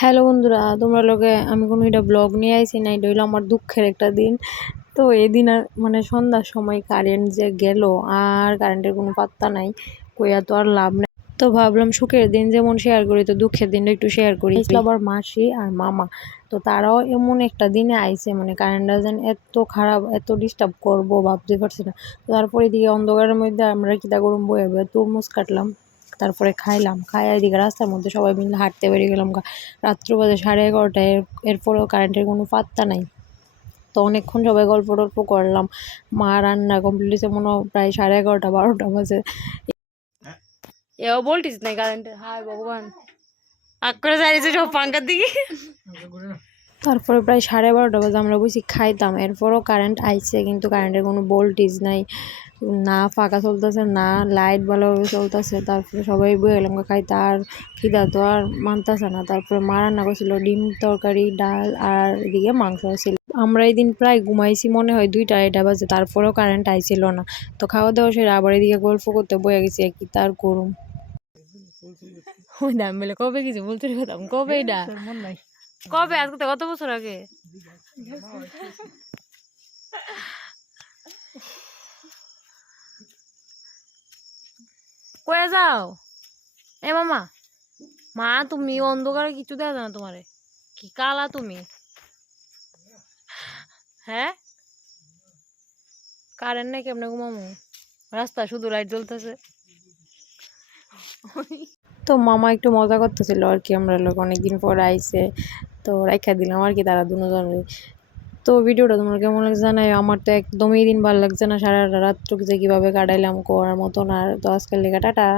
Hello বন্ধুরা, তোমরা লোকে আমি কোনো এটা ব্লগ নিয়ে আইছি না। এটা হইলো আমার দুঃখের একটা দিন। তো এদিন আর মানে সন্ধ্যার সময় কারেন্ট যে গেল, আর কারেন্টের কোনো পাত্তা নাই, কইয়া তো আর লাভ নাই। তো ভাবলাম সুখের দিন যেমন শেয়ার করি, তো দুঃখের দিনটা একটু শেয়ার করি। আবার মাসি আর মামা, তো তারাও এমন একটা দিনে আইছে, মানে কারেন্টটা যেন এত খারাপ, এত ডিস্টার্ব করবো ভাবতে পারছি না। তারপরে এদিকে অন্ধকারের মধ্যে আমরা কিতা করুম, বয়ে বয়ে তরমুজ কাটলাম, তারপরে খাইলাম। খাই এদিকে রাস্তার মধ্যে সবাই মিলে হাঁটতে বেরিয়ে গেলাম। রাত্র বাজে 11:30, এরপরেও কারেন্টের কোনো পাত্তা নাই। তো অনেকক্ষণ সবাই গল্প টল্প করলাম। মা রান্না কমপ্লিট হয়েছে মনে হয় প্রায় 11:30 12টা বাজে। এও বলতিস নাই কারেন্টের, হায় ভগবান, আগ করে যাইছে সব পাঙ্কার দিকে। তারপরে প্রায় 12:30 বাজে আমরা বসি খাইতাম, এরপরও কারেন্ট আইছে, কিন্তু কারেন্টের কোনো ভোল্টেজ নাই, না ফাঁকা চলতেছে, না লাইট ভালোভাবে চলতেছে। তারপরে সবাই বয়ে গেলাম খাইতে, আর খিদা তো আর মানতেছে না। তারপরে মা রান্না করছিল ডিম তরকারি, ডাল, আর এদিকে মাংস ছিল। আমরা এই দিন প্রায় ঘুমাইছি মনে হয় 2টা 2:30 বাজে, তারপরেও কারেন্ট আইছিল না। তো খাওয়া দাওয়া সেরে আবার এদিকে গল্প করতে বয়ে গেছি, কি তার করুম। ওই দাম বলে কবে কিছু বলতে কথা, কবে এটা কবে, আজকে তো কত বছর আগে। কয়ে যাও এ মামা, মা তুমি অন্ধকারে কিছু দেখা যায় না তোমারে, কি কালা তুমি। হ্যাঁ, কারেন্ট নাই, কেমনে ঘুমামু, রাস্তা শুধু লাইট জ্বলতেছে। তো মামা একটু মজা করতেছিল আর কি, আমরা লোক অনেকদিন পর আইছে, তো রাইখা দিলাম আর কি তারা দুজনে। তো ভিডিওটা তোমার কেমন লাগছে জানাই। আমার তো একদমই দিন ভালো লাগছে না, সারা রাত যে কিভাবে কাটাইলাম করার মতন। আর তো আজকাল লেখা টাটা।